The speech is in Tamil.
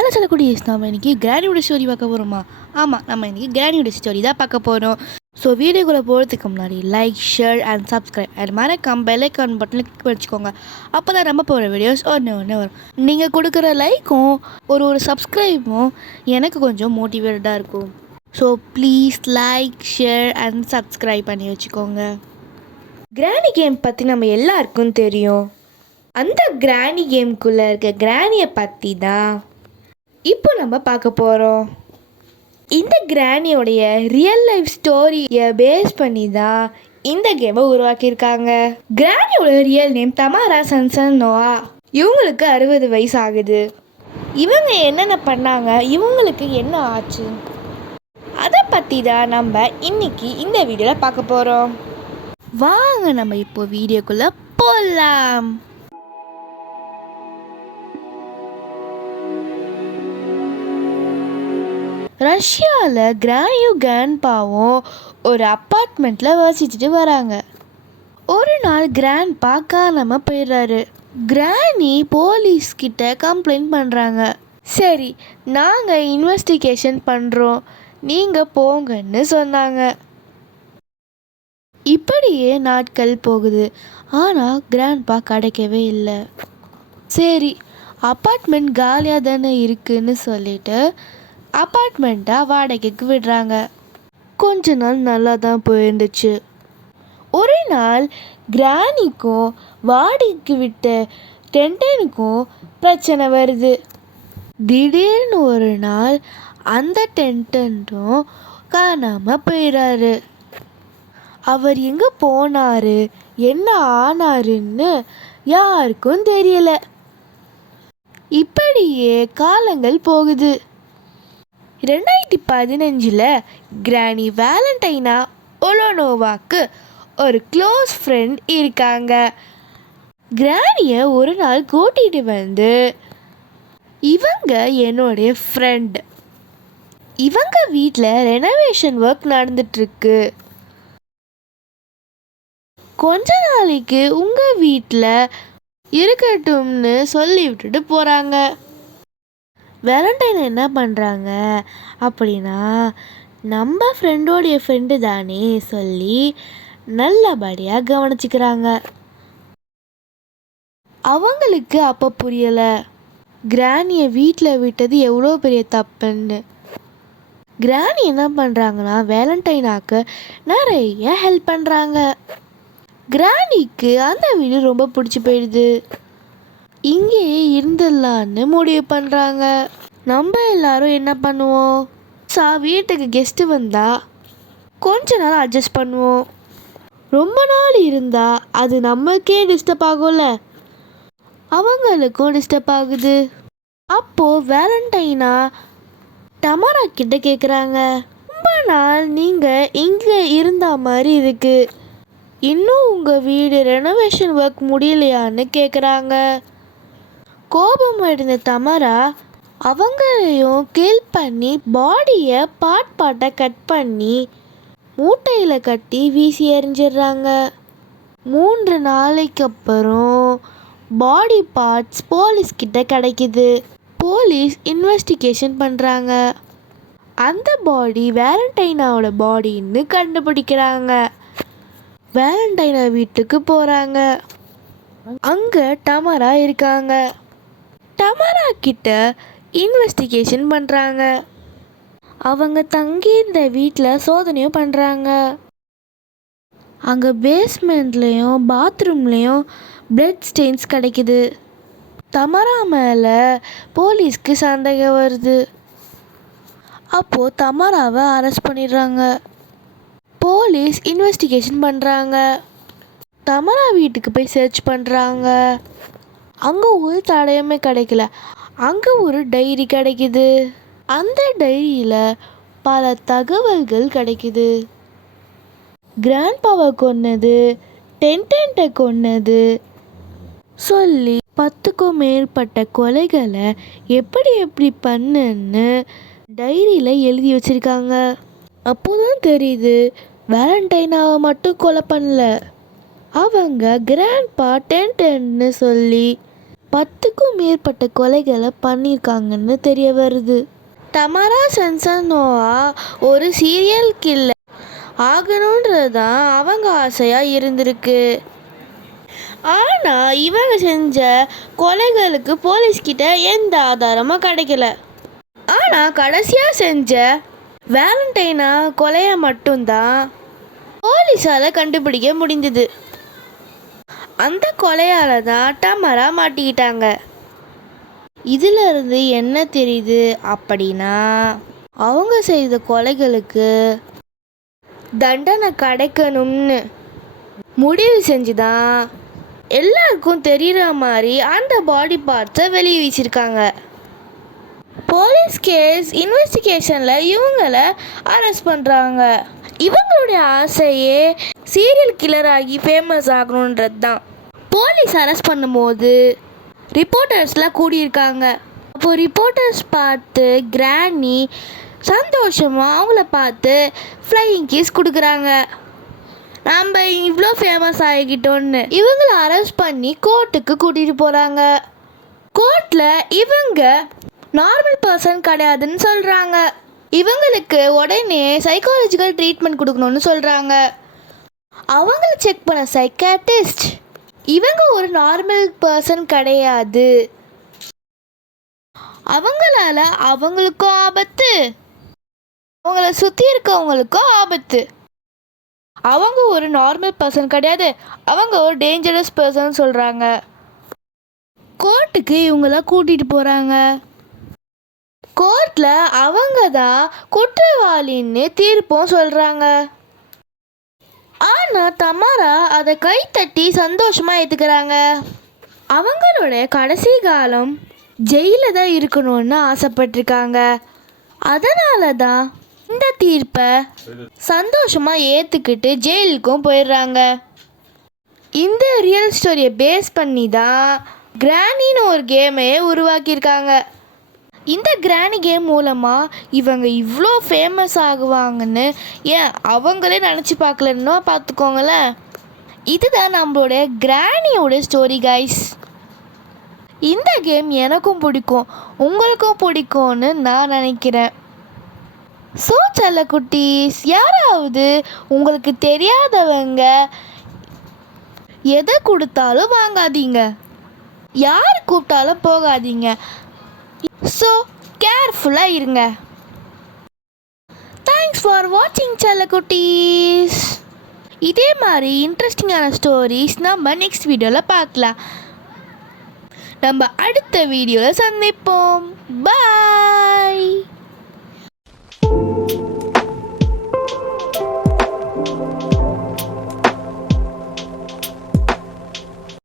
ஹலோ சொல்லக்கூடியஸ், நம்ம இன்றைக்கி கிராணியோட ஸ்டோரி பார்க்க போகிறோமா? ஆமாம், நம்ம இன்றைக்கி கிராணியோட ஸ்டோரி தான் பார்க்க போகிறோம். ஸோ வீடியோக்குள்ளே போகிறதுக்கு முன்னாடி like, share and subscribe and மறக்காம பெல் ஐக்கான் பட்டனில் கிளிக் பண்ணிச்சுக்கோங்க. அப்போ தான் நம்ம போகிற வீடியோஸ் ஒன்று வரும். நீங்கள் கொடுக்குற லைக்கும் ஒரு சப்ஸ்கிரைபும் எனக்கு கொஞ்சம் மோட்டிவேட்டடாக இருக்கும். So please like, share and subscribe பண்ணி வச்சுக்கோங்க. கிராணி கேம் பற்றி நம்ம எல்லாருக்கும் தெரியும். அந்த கிராணி கேமுக்குள்ளே இருக்க கிராணியை பற்றி தான் இப்போ நம்ம பார்க்க போகிறோம். இந்த கிராணியோடைய ரியல் லைஃப் ஸ்டோரியை பேஸ் பண்ணி தான் இந்த கேமை உருவாக்கியிருக்காங்க. கிராணியோட ரியல் நேம் தமாரா சன்சன் நோவா. இவங்களுக்கு 60 வயசு ஆகுது. இவங்க என்னென்ன பண்ணாங்க, இவங்களுக்கு என்ன ஆச்சு, அதை பற்றி தான் நம்ம இன்னைக்கு இந்த வீடியோவில் பார்க்க போகிறோம். வாங்க நம்ம இப்போ வீடியோக்குள்ளே போகலாம். ரஷ்யாவில் கிராணியும் கிராண்ட்பாவும் ஒரு அப்பார்ட்மெண்ட்டில் வசிச்சுட்டு வராங்க. ஒரு நாள் கிராண்ட்பா காணாமல் போயிடுறாரு. கிராணி போலீஸ்கிட்ட கம்ப்ளைண்ட் பண்ணுறாங்க. சரி, நாங்கள் இன்வெஸ்டிகேஷன் பண்ணுறோம், நீங்கள் போங்கன்னு சொன்னாங்க. இப்படியே நாட்கள் போகுது. ஆனால் கிராண்ட்பா கிடைக்கவே இல்லை. சரி, அப்பார்ட்மெண்ட் காலியாக தானே இருக்குன்னு சொல்லிட்டு அப்பார்ட்மெண்ட்டாக வாடகைக்கு விடுறாங்க. கொஞ்ச நாள் நல்லா தான் போயிருந்துச்சு. ஒரு நாள் கிராணிக்கும் வாடகைக்கு விட்ட டென்டனுக்கும் பிரச்சனை வருது. திடீர்னு ஒரு நாள் அந்த டென்டனும் காணாமல் போயிடுறாரு. அவர் எங்கே போனார், என்ன ஆனாருன்னு யாருக்கும் தெரியல. இப்படியே காலங்கள் போகுது. 2015 கிராணி வேலண்டைனா ஒலோனோவாக்கு ஒரு க்ளோஸ் ஃப்ரெண்ட் இருக்காங்க. கிராணியை ஒரு நாள் கூட்டிகிட்டு வந்து, இவங்க என்னுடைய ஃப்ரெண்ட், இவங்க வீட்டில் ரெனோவேஷன் ஒர்க் நடந்துட்டுருக்கு, கொஞ்ச நாளைக்கு உங்கள் வீட்டில் இருக்கட்டும்னு சொல்லி விட்டுட்டு போகிறாங்க. வேலண்டைன் என்ன பண்ணுறாங்க அப்படின்னா, நம்ம ஃப்ரெண்டோடைய ஃப்ரெண்டு தானே சொல்லி நல்லபடியாக கவனிச்சிக்கிறாங்க. அவங்களுக்கு அப்போ புரியலை கிராணியை வீட்டில் விட்டது எவ்வளோ பெரிய தப்புன்னு. கிராணி என்ன பண்ணுறாங்கன்னா, வேலண்டைனாக்கு நிறைய ஹெல்ப் பண்ணுறாங்க. கிராணிக்கு அந்த வீடு ரொம்ப பிடிச்சி போயிடுது. இங்கேயே இருந்துடலான்னு முடிவு பண்ணுறாங்க. நம்ம எல்லாரும் என்ன பண்ணுவோம், வீட்டுக்கு கெஸ்ட்டு வந்தால் கொஞ்ச நாள் அட்ஜஸ்ட் பண்ணுவோம். ரொம்ப நாள் இருந்தால் அது நமக்கே டிஸ்டர்ப் ஆகும்ல, அவங்களுக்கும் டிஸ்டர்ப் ஆகுது. அப்போது வேலண்டைனா தமாரா கிட்ட கேட்குறாங்க, ரொம்ப நாள் நீங்கள் இங்கே இருந்த மாதிரி இருக்குது, இன்னும் உங்கள் வீடு ரெனோவேஷன் ஒர்க் முடியலையான்னு கேட்குறாங்க. கோபம் அடைந்த தமாரா அவங்களையும் கீல் பண்ணி பாடியை பார்ட்டாக கட் பண்ணி மூட்டையில் கட்டி வீசி எறிஞ்சிடுறாங்க. 3 நாளைக்கு அப்புறம் பாடி பார்ட்ஸ் போலீஸ்கிட்ட கிடைக்குது. போலீஸ் இன்வெஸ்டிகேஷன் பண்ணுறாங்க. அந்த பாடி வேலண்டைனாவோட பாடின்னு கண்டுபிடிக்கிறாங்க. வேலண்டைனா வீட்டுக்கு போகிறாங்க. அங்கே தமாரா இருக்காங்க. தமாரா கிட்ட இன்வெஸ்டிகேஷன் பண்ணுறாங்க. அவங்க தங்கி இந்த வீட்டில் சோதனையும் பண்ணுறாங்க. அங்கே பேஸ்மெண்ட்லேயும் பாத்ரூம்லேயும் பிளட் ஸ்டெயின்ஸ் கிடைக்குது. தமாரா மேலே போலீஸ்க்கு சந்தேகம் வருது. அப்போது தமாராவை அரெஸ்ட் பண்ணிடுறாங்க. போலீஸ் இன்வெஸ்டிகேஷன் பண்ணுறாங்க. தமாரா வீட்டுக்கு போய் சர்ச் பண்ணுறாங்க. அங்கே ஒரு தடயமே கிடைக்கல. அங்கே ஒரு டைரி கிடைக்குது. அந்த டைரியில் பல தகவல்கள் கிடைக்குது. கிராண்ட்பாவை கொன்னது, டென்டை கொன்னது சொல்லி 10க்கும் மேற்பட்ட கொலைகளை எப்படி பண்ணுன்னு டைரியில் எழுதி வச்சுருக்காங்க. அப்போதான் தெரியுது, வேலண்டைனாவை மட்டும் கொலை பண்ணல, அவங்க கிராண்ட்பா டென்டன்னு சொல்லி 10க்கும் மேற்பட்ட கொலைகளை பண்ணியிருக்காங்கன்னு தெரிய வருது. தமாரா சென்சனோவா ஒரு சீரியல் கில்லர் ஆகணுன்றது தான் அவங்க ஆசையாக இருந்திருக்கு. ஆனால் இவங்க செஞ்ச கொலைகளுக்கு போலீஸ்கிட்ட எந்த ஆதாரமும் கிடைக்கல. ஆனால் கடைசியாக செஞ்ச வேலண்டைனா கொலையை மட்டும்தான் போலீஸால் கண்டுபிடிக்க முடிந்தது. அந்த கொலையால் தான் தமாரா மாட்டிக்கிட்டாங்க. இதிலிருந்து என்ன தெரியுது அப்படின்னா, அவங்க செய்த கொலைகளுக்கு தண்டனை கிடைக்கணும்னு முடிவு செஞ்சுதான் எல்லாருக்கும் தெரிகிற மாதிரி அந்த பாடி பார்ட்ஸை வெளியே வீசியிருக்காங்க. போலீஸ் கேஸ் இன்வெஸ்டிகேஷனில் இவங்களை அரெஸ்ட் பண்ணுறாங்க. இவங்களுடைய ஆசையே சீரியல் கில்லர் ஆகி ஃபேமஸ் ஆகணுன்றது தான். போலீஸ் அரெஸ்ட் பண்ணும்போது ரிப்போர்ட்டர்ஸ்லாம் கூடியிருக்காங்க. அப்போது ரிப்போர்ட்டர்ஸ் பார்த்து கிராணி சந்தோஷமாக அவங்கள பார்த்து ஃப்ளையிங் கிஸ் கொடுக்குறாங்க. நம்ம இவ்வளோ ஃபேமஸ் ஆகிக்கிட்டோன்னு இவங்களை அரெஸ்ட் பண்ணி கோர்ட்டுக்கு கூட்டிகிட்டு போகிறாங்க. கோர்ட்டில் இவங்க நார்மல் பர்சன் கிடையாதுன்னு சொல்கிறாங்க. இவங்களுக்கு உடனே சைக்காலஜிக்கல் ட்ரீட்மெண்ட் கொடுக்கணும்னு சொல்கிறாங்க. அவங்கள செக் பண்ண சைக்காட்டிஸ்ட் இவங்க ஒரு நார்மல் பர்சன் கிடையாது, அவங்களால அவங்களுக்கும் ஆபத்து, அவங்கள சுற்றி இருக்கவங்களுக்கும் ஆபத்து, அவங்க ஒரு நார்மல் பர்சன் கிடையாது, அவங்க ஒரு டேஞ்சரஸ் பர்சன் சொல்கிறாங்க. கோர்ட்டுக்கு இவங்கள கூட்டிகிட்டு போகிறாங்க. கோர்ட்டில் அவங்க தான் குற்றவாளின்னு தீர்ப்பும் சொல்கிறாங்க. ஆனால் தமாரா அதை கைத்தட்டி சந்தோஷமாக ஏற்றுக்கிறாங்க. அவங்களோட கடைசி காலம் ஜெயிலில் தான் இருக்கணும்னு ஆசைப்பட்டிருக்காங்க. அதனால தான் இந்த தீர்ப்பை சந்தோஷமாக ஏற்றுக்கிட்டு ஜெயிலுக்கும் போயிடுறாங்க. இந்த ரியல் ஸ்டோரியை பேஸ் பண்ணி தான் கிரானின்னு ஒரு கேமையே உருவாக்கியிருக்காங்க. இந்த கிராணி கேம் மூலமாக இவங்க இவ்வளோ ஃபேமஸ் ஆகுவாங்கன்னு ஏன் அவங்களே நினச்சி பார்க்கலன்னா பார்த்துக்கோங்களேன். இதுதான் நம்மளோட கிராணியோட ஸ்டோரி கைஸ். இந்த கேம் எனக்கும் பிடிக்கும், உங்களுக்கும் பிடிக்கும்னு நான் நினைக்கிறேன். ஸோ செல்லக்குட்டீஸ், யாராவது உங்களுக்கு தெரியாதவங்க எதை கொடுத்தாலும் வாங்காதீங்க, யார் கூப்பிட்டாலும் போகாதீங்க. ஸோ கேர்ஃபுல்லாக இருங்க. தேங்க்ஸ் ஃபார் வாட்சிங் செல்லக்குட்டீஸ். இதே மாதிரி இன்ட்ரெஸ்டிங்கான ஸ்டோரிஸ் நம்ம நெக்ஸ்ட் வீடியோவில் பார்க்கலாம். நம்ம அடுத்த வீடியோவில் சந்திப்போம். பாய்.